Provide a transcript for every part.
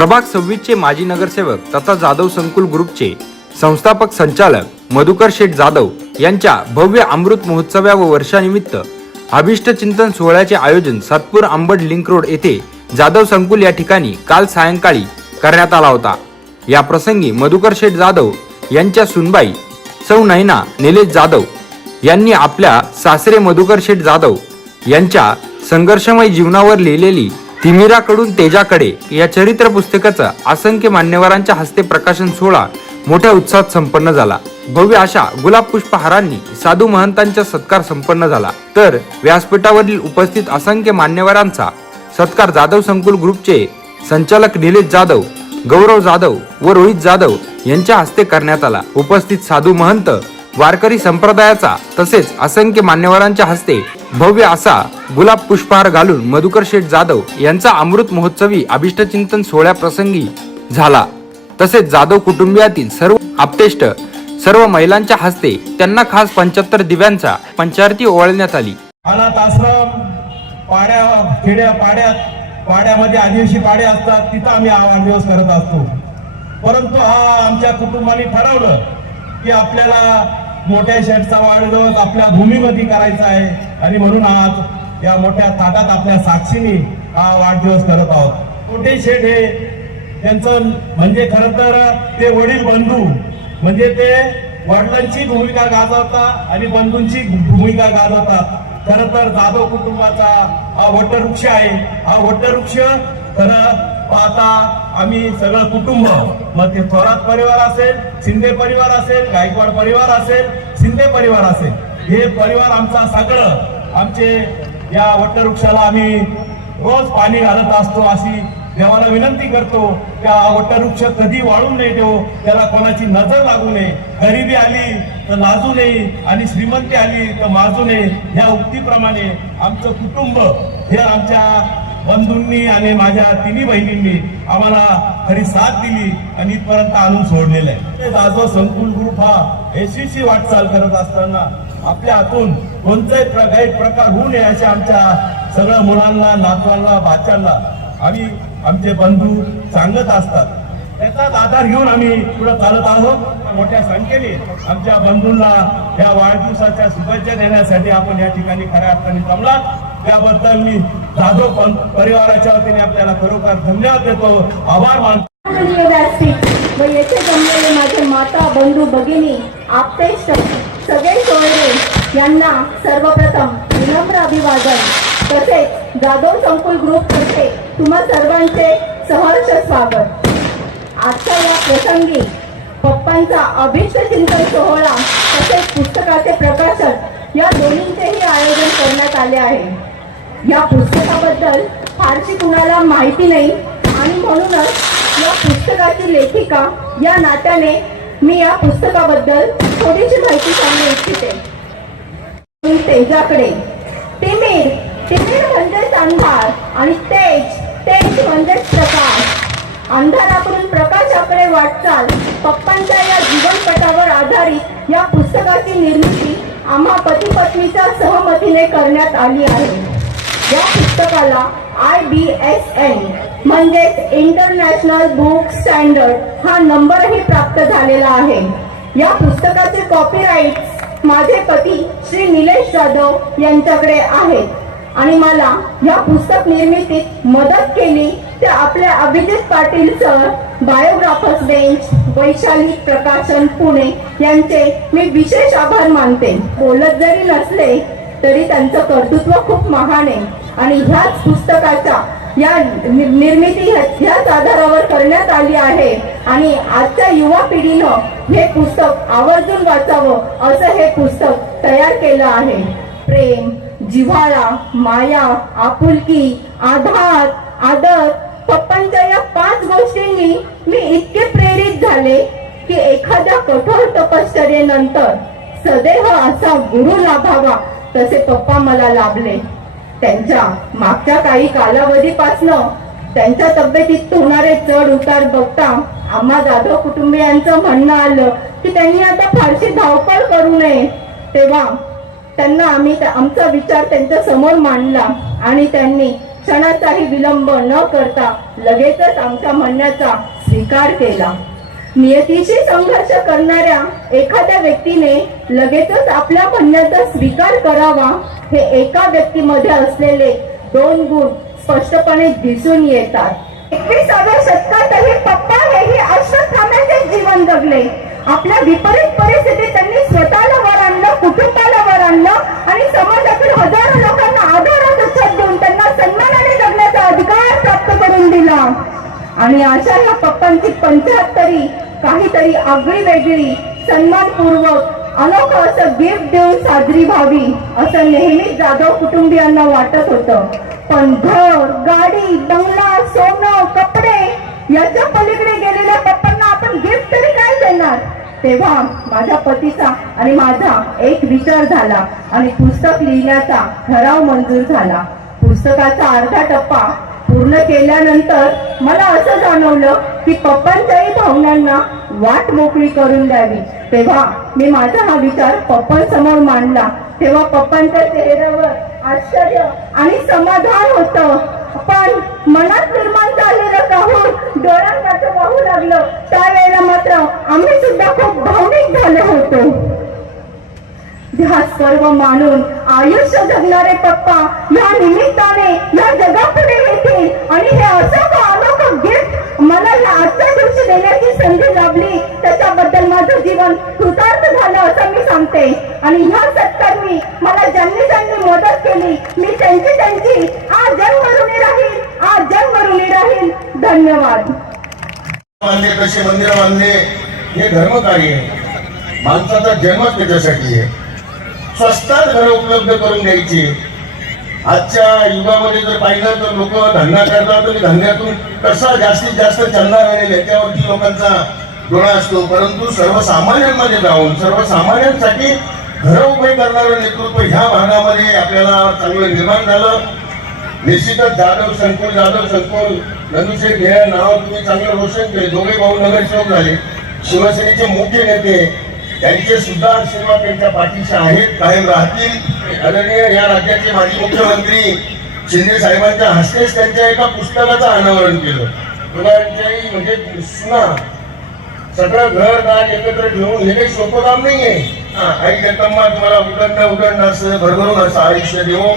प्रभाग 26 चे माजी नगरसेवक तथा जाधव संकुल ग्रुपचे संस्थापक संचालक मधुकर शेठ जाधव यांच्या भव्य अमृत महोत्सव व वर्षानिमित्त अभिष्ट चिंतन सोहळ्याचे आयोजन सातपूर आंबड लिंक रोड येथे जाधव संकुल या ठिकाणी काल सायंकाळी करण्यात आला होता। या प्रसंगी मधुकर शेठ जाधव यांच्या सुनबाई सौ नयना निलेश जाधव यांनी आपल्या सासरे मधुकर शेठ जाधव यांच्या संघर्षमय जीवनावर लिहिलेली तिमिराकडून तेजाकडे या चरित्र पुस्तकाचा असंख्य मान्यवरांच्या हस्ते प्रकाशन सोहळा मोठ्या उत्साहात संपन्न झाला। भव्य अशा गुलाब पुष्पहारांनी साधू महंतांचा सत्कार संपन्न झाला। तर व्यासपीठावरील उपस्थित असंख्य मान्यवरांचा सत्कार जाधव संकुल ग्रुपचे संचालक निलेश जाधव, गौरव जाधव व रोहित जाधव यांच्या हस्ते करण्यात आला। उपस्थित साधू महंत, वारकरी संप्रदायाचा तसेच असंख्य मान्यवरांच्या हस्ते भव्य असा गुलाब पुष्पहार घालून मधुकर शेठ जाधव यांचा अमृत महोत्सवी अभिष्ट चिंतन सोहळ्या प्रसंगी झाला। तसेच जाधव कुटुंबियातील सर्व आप्तेष्ट सर्व महिलांच्या हस्ते त्यांना खास 75 दिव्यांचा पंचारती ओवाळण्यात आली। अनाथ आश्रम, पाड्या, खेड्या, पाड्यामध्ये आदिवासी पाडे असतात, तिथं आम्ही वाढदिवस करत असतो। परंतु आमच्या कुटुंबाने ठरवलं की आपल्याला मोठ्या शेठचा वाढदिवस आपल्या भूमीमध्ये करायचा आहे आणि म्हणून आज या मोठ्या ताटात आपल्या साक्षीने हा वाढदिवस करत आहोत। मोठे शेठ हे त्यांचं म्हणजे खरं तर ते वडील बंधू, म्हणजे ते वडिलांची भूमिका गाजवतात आणि बंधूंची भूमिका गाजवतात। खरं तर जाधव कुटुंबाचा हा वटवृक्ष आहे। हा वटवृक्ष खरं पाहता आम्ही सगळं कुटुंब, मग ते थोरात परिवार असेल, शिंदे परिवार असेल, गायकवाड परिवार असेल, शिंदे परिवार असेल, हे परिवार आमचा सगळं आमचे या वटवृक्षाला आम्ही रोज पाणी घालत असतो। अशी देवाला विनंती करतो की हा वटवृक्ष कधी वाळून नाही देऊ, त्याला कोणाची नजर लागू नये, गरिबी आली तर लाजू नये आणि श्रीमंती आली तर माजू नये, या उक्तीप्रमाणे आमचं कुटुंब हे आमच्या बंधूंनी आणि माझ्या तिन्ही बहिणींनी आम्हाला खरी साथ दिली आणि इथपर्यंत आणून सोडलेलं आहे। जाधव संकुल ग्रुप हा यशस्वी वाटचाल करत असताना आपल्या हातून कोणताही प्रकार होऊ नये अशा आमच्या सगळ्या मुलांना, नातवांना, बाच्यांना आम्ही आमचे बंधू सांगत असतात। त्याचाच आधार घेऊन आम्ही पुढे चालत आहोत। मोठ्या संख्येने आमच्या बंधूंना या वाढदिवसाच्या शुभेच्छा देण्यासाठी आपण या ठिकाणी खऱ्या अर्थाने जमला, त्याबद्दल मी जाधव परिवाराच्या वतीने आपल्याला खरोखर धन्यवाद देतो, आभार मानतो। व येथे जमलेले माझे माता, बंधू, भगिनी, आप्तेष्ट सगळे सोयरे यांना सर्वप्रथम विनम्र अभिवादन। तसेच जाधव संकुल ग्रुप तर्फे तुम्हा सर्वांचे सहर्ष स्वागत। आजच्या या प्रसंगी पप्पांचा अभिष्ट चिंतन सोहळा तसेच पुस्तकाचे प्रकाशन या दोन्हींचेही आयोजन करण्यात आले आहे। या पुस्तकाबद्दल फारशी कुणाला माहिती नाही आणि म्हणूनच या पुस्तकाची लेखिका या नात्याने मी या पुस्तकाबद्दल थोडीशी माहिती सांगू इच्छिते। तेजाकडे, तिमीर म्हणजेच अंधार आणि तेज म्हणजेच प्रकाश। अंधाराकडून प्रकाशाकडे वाटचाल पप्पांच्या या जीवनपटावर आधारित या पुस्तकाची निर्मिती आम्हा पती पत्नीच्या सहमतीने करण्यात आली आहे। या पुस्तकाला IBSN म्हणजेच इंटरनॅशनल बुक स्टँडर्ड हा नंबरही प्राप्त झालेला आहे। या पुस्तकाचे कॉपीराइट्स माझे पती श्री निलेश जाधव यांच्याकडे आहेत आणि मला या पुस्तक निर्मितीत मदत केली ते आपल्या अभिजित पाटील सर, बायोग्राफर्स बेंच, वैशाली प्रकाशन पुणे यांचे मी विशेष आभार मानते। बोलत जरी नसले तरी त्यांचं कर्तृत्व खूप महान आहे आणि ह्याच पुस्तकाच्या या निर्मिती ह्याच आधारावर करण्यात आली आहे आणि आजच्या युवा पिढीनं हे पुस्तक आवर्जून वाचावं असं हे पुस्तक तयार केलं आहे। प्रेम, जिव्हाळा, माया, आपुलकी, आदर पप्पांच्या या 5 गोष्टींनी मी इतके प्रेरित झाले की एखाद्या कठोर तपश्चर्येनंतर सदैव असा गुरु लाभावा तसे पप्पा मला लाभले। त्यांच्या मागच्या काही कालावधीपासनं त्यांच्या तब्येतीत होणारे चढ उतार बघता आम्हा जाधव कुटुंबियांचं म्हणणं आलं की त्यांनी आता फारशी धावपळ करू नये। तेव्हा त्यांना आम्ही आमचा विचार त्यांच्या समोर मांडला आणि त्यांनी क्षणाचाही विलंब न करता लगेचच आमच्या म्हणण्याचा स्वीकार केला. नियतीशी संघर्ष करणाऱ्या एखाद्या व्यक्तीने लगेचच आपल्या म्हणण्याचा स्वीकार करावा, हे एका व्यक्तीमध्ये असलेले 2 गुण स्पष्टपणे दिसून येतात. 21व्या शतकातही पप्पा हेही अश्वत्थाम्याचे जीवन जगले. आपल्या विपरीत परिस्थितीत त्यांनी स्वतःला वर आणलं, कुटुंबाला वर आणलं आणि समाजातील हजारो लोकांना आधाराचा छत देऊन त्यांना सन्मानाने जगण्याचा अधिकार प्राप्त करून दिला. आणि अशा या पप्पांची 75 काहीतरी आगळी वेगळी सन्मानपूर्वक अनोखं असं गिफ्ट देऊन साजरी व्हावी असं नेहमीच जाधव कुटुंबियांना वाटत होतं. पण घर, गाडी, बंगला, सोनं, कपडे याच्या पलीकडे गेलेल्या पप्पांना आपण गिफ्ट तरी काय देणार? तेव्हा माझ्या पतीचा आणि माझा एक विचार झाला आणि पुस्तक लिहिण्याचा ठराव मंजूर झाला. पुस्तकाचा अर्धा टप्पा पूर्ण केल्यानंतर मला असं जाणवलं की पप्पांच्याही भावनांना वाट मोकळी करून द्यावी. तेव्हा मी माझा हा विचार पप्पांसमोर मांडला. तेव्हा पप्पांच्या चेहऱ्यावर आश्चर्य आणि समाधान होतं, पण मनात निर्माण झालेलं काहून डोळ्यांत वाहू लागलं. त्यावेळेला मात्र आम्ही सुद्धा खूप भावनिक झालो होतो. ह्या सर्व मानून आयुष्य जगणारे पप्पा या निमित्ताने या जगापुढे येतील आणि हे असं अनोखं गिफ्ट मला या आजच्या दिवशी देण्याची संधी लाभली, त्याच्याबद्दल माझं जीवन कृतार्थ झालं असं मी सांगते. आणि ह्या सत्कर्मी मला ज्यांनी ज्यांनी मदत केली, मी त्यांची आज जन्म ऋणी राहील, आज जन्म ऋणी राहील. धन्यवाद. बांधले तसे मंदिर बांधले हे धर्मकार्य आहे. माणसाचा जन्म त्याच्यासाठी आहे. स्वस्तात घरं उपलब्ध करून द्यायची. आजच्या युगामध्ये जर पाहिलं तर लोक धंदा करतात आणि धंद्यातून कसा जास्तीत जास्त चंदा मिळेल याच्यावरती लोकांचा डोळा असतो. परंतु सर्वसामान्यांमध्ये जाऊन सर्वसामान्यांसाठी घरं उभे करणारं नेतृत्व ह्या भागामध्ये आपल्याला चांगलं निर्माण झालं. निश्चितच जाधव संकुल नंदुशेठ हे नाव तुम्ही चांगलं रोशन केले. दोघे भाऊ नगरसेवक झाले, शिवसेनेचे मुख्य नेते, त्यांचे सुद्धा आशीर्वाद त्यांच्या पाठीचे आहेत, कायम राहतील. आदरणीय या राज्याचे माजी मुख्यमंत्री शिंदे साहेबांच्या हस्तेच त्यांच्या एका पुस्तकाचं अनावरण केलं. तुलांच्याही म्हणजे सुना सगळं घरदार एकत्र घेऊन हे काही सोपं काम नाहीये. आई जगदंबा तुम्हाला उदंड असं भरभरून असं आयुष्य देऊ.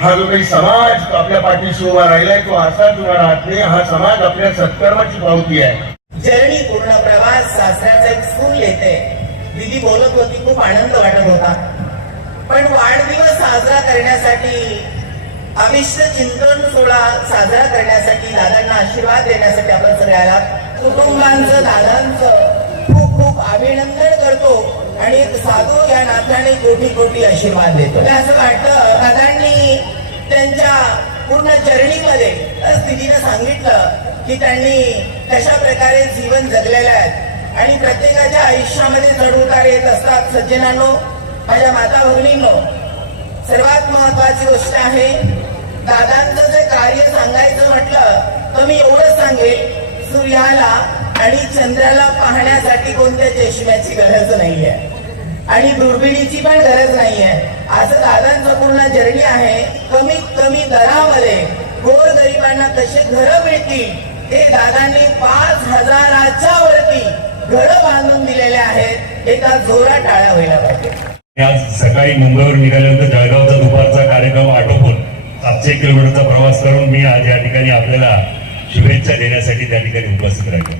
हा जो काही समाज आपल्या पाठीशी उभा राहिलाय तो असाच उभा राहत नाही. हा समाज आपल्या सत्कर्माची पावती आहे. जर्नी पूर्ण प्रवास सासऱ्याचा एक फूल येते. दीदी बोलत होती, खूप आनंद वाटत होता. पण वाढदिवस साजरा करण्यासाठी, अभिष्ट चिंतन सोहळा साजरा करण्यासाठी, दादांना आशीर्वाद देण्यासाठी आपण सगळ्याला कुटुंबांचं, दादांचं खूप खूप अभिनंदन करतो आणि एक साधू या नात्याने कोटी कोटी आशीर्वाद देतो. असं वाटतं दादांनी त्यांच्या पूर्ण जर्नीमध्ये दीदीनं सांगितलं की त्यांनी कशा प्रकारे जीवन जगलेलं आहे आणि प्रत्येकाच्या आयुष्यामध्ये चढउतार येत असतात. सज्जनांनो, माझ्या माता भगिनींनो, सर्वात महत्वाची गोष्ट आहे, दादांचं जे कार्य सांगायचं म्हटलं तर मी एवढंच सांगेल, सूर्याला आणि चंद्राला पाहण्यासाठी कोणत्या चष्म्याची गरज नाहीये आणि दुर्बिणीची पण गरज नाहीये. असं दादांचं पूर्ण जर्नी आहे. कमीत कमी दरामध्ये गोरगरिबांना कसे घरं मिळतील हे दादांनी 5,000च्या वरती घरं बांधून दिलेले आहेत. एका जोरात टाळ्या व्हायला पाहिजे. आज सकाळी मुंबईवर निघाल्यानंतर जळगावचा दुपारचा कार्यक्रम आटोपून 700 किलोमीटरचा प्रवास करून मी आज या ठिकाणी आपल्याला शुभेच्छा देण्यासाठी त्या ठिकाणी उपस्थित राहिलो.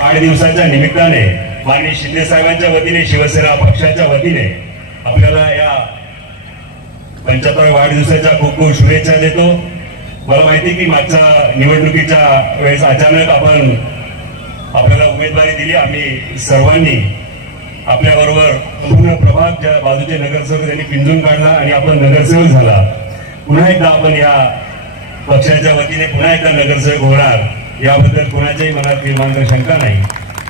वाढदिवसाच्या निमित्ताने माननीय शिंदे साहेबांच्या वतीने, शिवसेना पक्षाच्या वतीने आपल्याला या 75व्या वाढदिवसाच्या खूप खूप शुभेच्छा देतो. मला माहिती की मागच्या निवडणुकीच्या वेळेस अचानक आपल्याला उमेदवारी दिली. आम्ही सर्वांनी आपल्याबरोबर पूर्ण प्रभाग ज्या बाजूचे नगरसेवक त्यांनी पिंजून काढला आणि आपण नगरसेवक झाला. पुन्हा एकदा आपण या पक्षाच्या वतीने पुन्हा एकदा नगरसेवक होणार याबद्दल कुणाच्याही मनात निर्माण शंका नाही.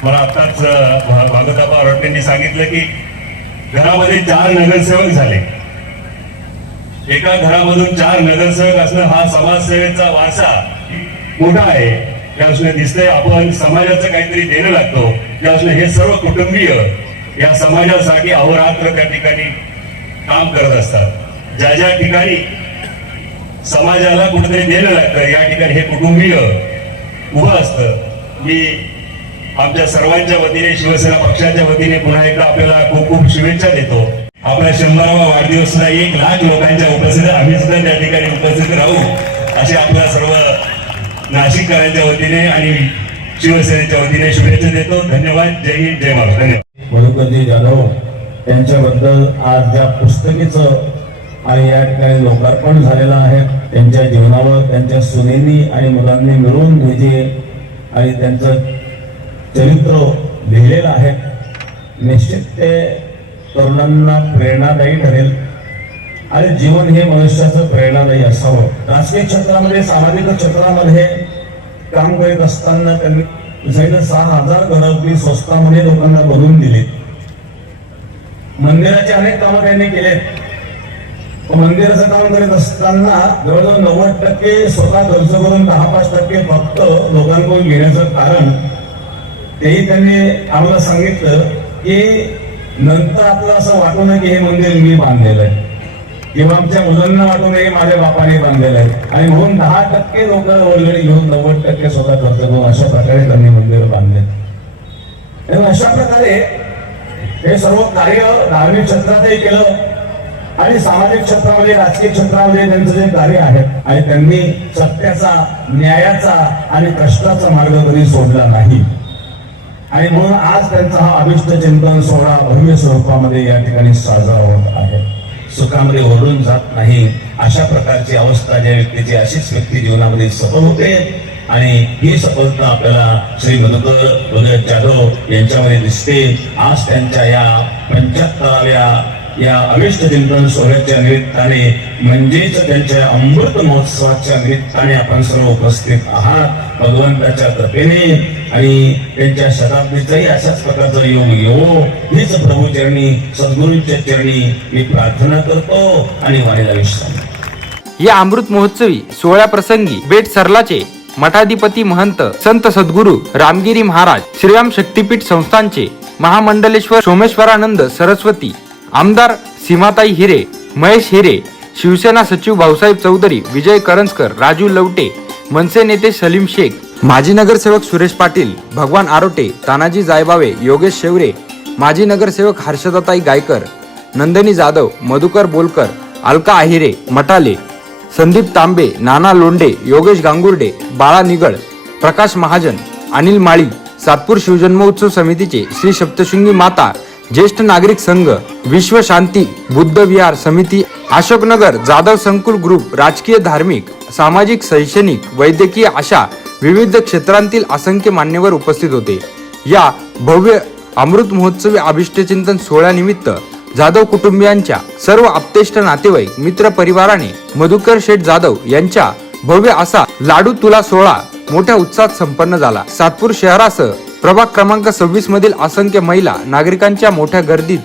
मला आताच भागवताबा रोटेंनी सांगितलं की घरामध्ये 4 नगरसेवक झाले. एका घरामधून 4 नगरसेवक असणं हा समाजसेवेचा वारसा मोठा आहे. यापासून दिसतंय आपण समाजाचं काहीतरी देणं लागतो. यापासून हे सर्व कुटुंबीय या समाजासाठी अहोरात्र त्या ठिकाणी काम करत असतात. ज्या ज्या ठिकाणी समाजाला कुठेतरी द्यायला लागतं. या ठिकाणी हे कुटुंबीय उभं असतं. मी आमच्या सर्वांच्या वतीने, शिवसेना पक्षाच्या वतीने पुन्हा एकदा आपल्याला खूप खूप शुभेच्छा देतो. आपला 100वा वाढदिवसला 1 लाख लोकांच्या उपस्थितीत आम्ही सुद्धा त्या ठिकाणी उपस्थित राहू असे आपल्या सर्व नाशिककरांच्या वतीने आणि शिवसेनेच्या वतीने शुभेच्छा देतो. धन्यवाद. जय हिंद, जय महाराष्ट्र. धन्यवाद. मधुकरजी जाधव यांच्याबद्दल आज ज्या पुस्तकेचं आणि या ठिकाणी लोकार्पण झालेलं आहे, त्यांच्या जीवनावर त्यांच्या सुनेनी आणि मुलांनी मिळून हे जे आणि त्यांचं चरित्र लिहिलेलं आहे, निश्चित ते तरुणांना प्रेरणादायी ठरेल आणि जीवन हे मनुष्याचं प्रेरणादायी असावं. राजकीय क्षेत्रामध्ये, सामाजिक क्षेत्रामध्ये काम करीत असताना त्यांनी 6,000 घरं अगदी स्वस्तामध्ये लोकांना बनवून दिली. मंदिराचे अनेक कामं त्यांनी केलेत. मंदिराचं काम करीत असताना जवळजवळ 90% स्वतः खर्च करून 10-5% फक्त लोकांकडून घेण्याचं कारण तेही त्यांनी आम्हाला सांगितलं की नंतर आपलं असं वाटू नये की हे मंदिर मी बांधलेलं आहे किंवा आमच्या मुलांना वाटू नये माझ्या बापाने बांधलेलं आहे, आणि म्हणून 10% लोक वर्गणी घेऊन 90% स्वतः खर्च करून अशा प्रकारे त्यांनी मंदिर बांधले. अशा प्रकारे हे सर्व कार्य धार्मिक क्षेत्रातही केलं आणि सामाजिक क्षेत्रामध्ये, राजकीय क्षेत्रामध्ये त्यांचं जे कार्य आहे आणि त्यांनी सत्याचा, न्यायाचा आणि कष्टाचा मार्ग कधी सोडला नाही. आणि म्हणून आज त्यांचा हा अभिष्ट चिंतन सोहळा भव्य स्वरूपामध्ये या ठिकाणी साजरा होत आहे. सुखामध्ये ओढून जात नाही अशा प्रकारची अवस्था ज्या व्यक्तीची, अशीच व्यक्ती जीवनामध्ये सफल होते. आणि ही सफलता आपल्याला श्री मधुकर भगत जाधव यांच्यामध्ये दिसते. आज त्यांच्या या 75व्या या अभिष्ट चिंतन सोहळ्याच्या निमित्ताने, म्हणजेच त्यांच्या अमृत महोत्सवाच्या निमित्ताने आपण सर्व उपस्थित आहात. भगवंताच्या कृपेने आणि त्यांच्या शताब्दीचाही अशाच प्रकारचा योग येवो हीच प्रभू चरणी, सद्गुरूंच्या चरणी मी प्रार्थना करतो आणि वाणीला विश्राम. या अमृत महोत्सवी सोहळ्याप्रसंगी बेट सरलाचे मठाधिपती महंत संत सद्गुरू रामगिरी महाराज, श्रीराम शक्तीपीठ संस्थानचे महामंडलेश्वर सोमेश्वरानंद सरस्वती, आमदार सीमाताई हिरे, महेश हिरे, शिवसेना सचिव भाऊसाहेब चौधरी, विजय करंजकर, राजू लवटे, मनसे नेते सलीम शेख, माजी नगरसेवक सुरेश पाटील, भगवान आरोटे, तानाजी जायबावे, योगेश शेवरे, माजी नगरसेवक हर्षदाताई गायकर, नंदिनी जाधव, मधुकर बोलकर, अलका आहिरे, मटाले, संदीप तांबे, नाना लोंढे, योगेश गांगुर्डे, बाळा निगळ, प्रकाश महाजन, अनिल माळी, सातपूर शिवजन्मोत्सव समितीचे श्री सप्तशृंगी माता ज्येष्ठ नागरिक संघ, विश्व शांती बुद्ध विहार समिती, अशोकनगर जाधव संकुल ग्रुप, राजकीय, धार्मिक, सामाजिक, शैक्षणिक, वैद्यकीय अशा विविध क्षेत्रांतील असंख्य मान्यवर उपस्थित होते. या भव्य अमृत महोत्सवी अभिष्टचिंतन सोहळ्यानिमित्त जाधव कुटुंबियांच्या सर्व आप्तेष्ट नातेवाईक, मित्र परिवाराने मधुकर शेठ जाधव यांच्या भव्य असा लाडू तुला सोहळा मोठ्या उत्साहात संपन्न झाला. सातपूर शहरासह प्रभाग क्रमांक 26 मधील असंख्य महिला नागरिकांच्या मोठ्या गर्दीत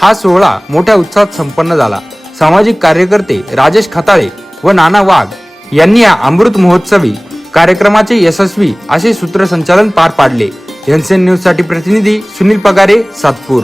हा सोहळा मोठ्या उत्साहात संपन्न झाला. सामाजिक कार्यकर्ते राजेश खताळे व नाना वाघ यांनी या अमृत महोत्सवी कार्यक्रमाचे यशस्वी असे सूत्रसंचालन पार पाडले. एनसीएन न्यूज साठी प्रतिनिधी सुनील पगारे, सातपूर.